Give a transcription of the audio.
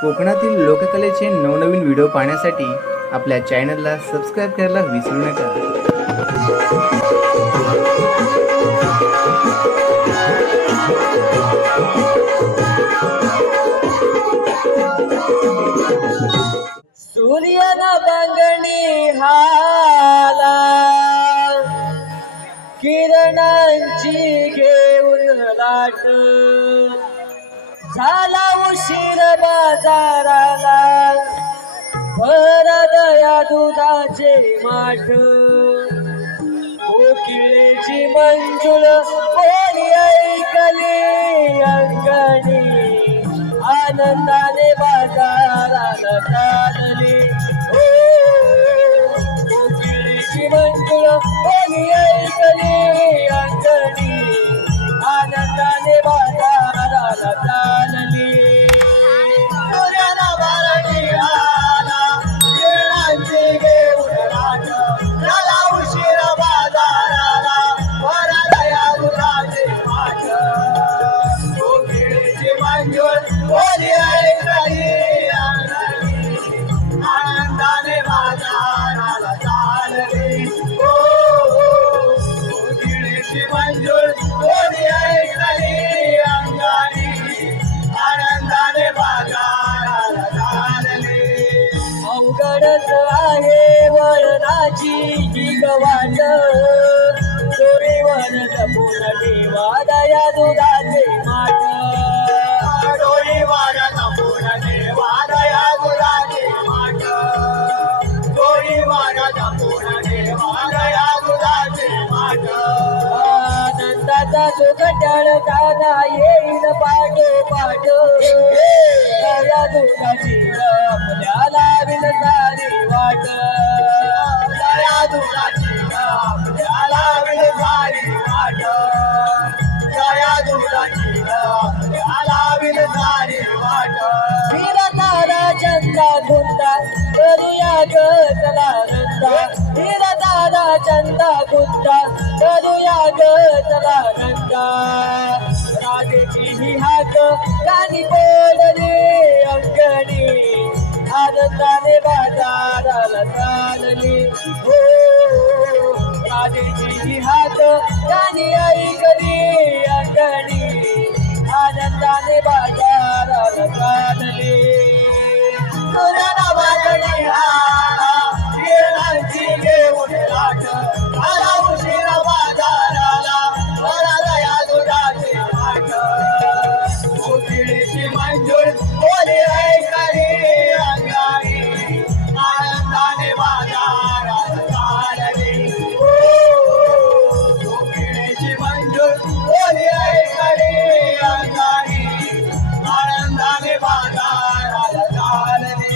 कोकणातील लोककलेचे नवनवीन व्हिडिओ पाहण्यासाठी आपल्या चॅनलला सबस्क्राईब करायला विसरू नका. सूर्यन बांगणी हाला किरणांची घेऊन लाट झाला उशीर बाजाराला भरत या दुधाचे माठ कोकिळेची मंजुळ बोली ऐकली अंगणी आनंदाने बाजाराला चालली. ओ कोकिळेची मंजुळ बोली ऐकली अंगणी आनंदाने बाजाराला चालली. सूर्याला बारणी आला किरणांची घेऊन लाट झाला उशीर बाजाराला भरला या दुधाचे माठ कोकिळेची मंजुळ बोली ऐकली अंगणी आनंदाने बाजाराला चालली. ओ कोकिळेची मंजुळ बोली ऐकली अंगणी आनंदाने बाजाराला चालली. अवघडच आहे वळणाची ही गवाट चोरीवर जपून ठेवा दया दुधाचे माठ डोळीवर जपून ठेवा दया दुधाचे माठ डोळीवर जपून ठेवा दया दुधाचे माठ. आनंदाचा सुख टळताना येईल पाठोपाठ दया दुधाची आपल्याला विलसारी वाट दया दुधाची आपल्याला विलसारी वाट दया दुधाची आपल्याला विलसारी वाट. हिरतारा चंदा गुंदा करूया ग चला नंदा हिरतारा चंदा गुंदा करूया ग चला नंदा. राजेची ही हाक कानी बोलली अंगणी आनंदाने बाजाराला चालली. हो राजेची ही हाक कानी ऐकली अंगणी आनंदाने बाजाराला चालली. सूर्याला बांगणी आला किरणांची घेऊन लाट झाला उशीर बाजाराला भरला या दुधाचे माठ कोकिळेची मंजुळ बोली ऐकली अंगणी आनंदाने बाजाराला चालली. ओ कोकिळेची मंजुळ बोली ऐकली अंगणी आनंदाने बाजाराला चालली.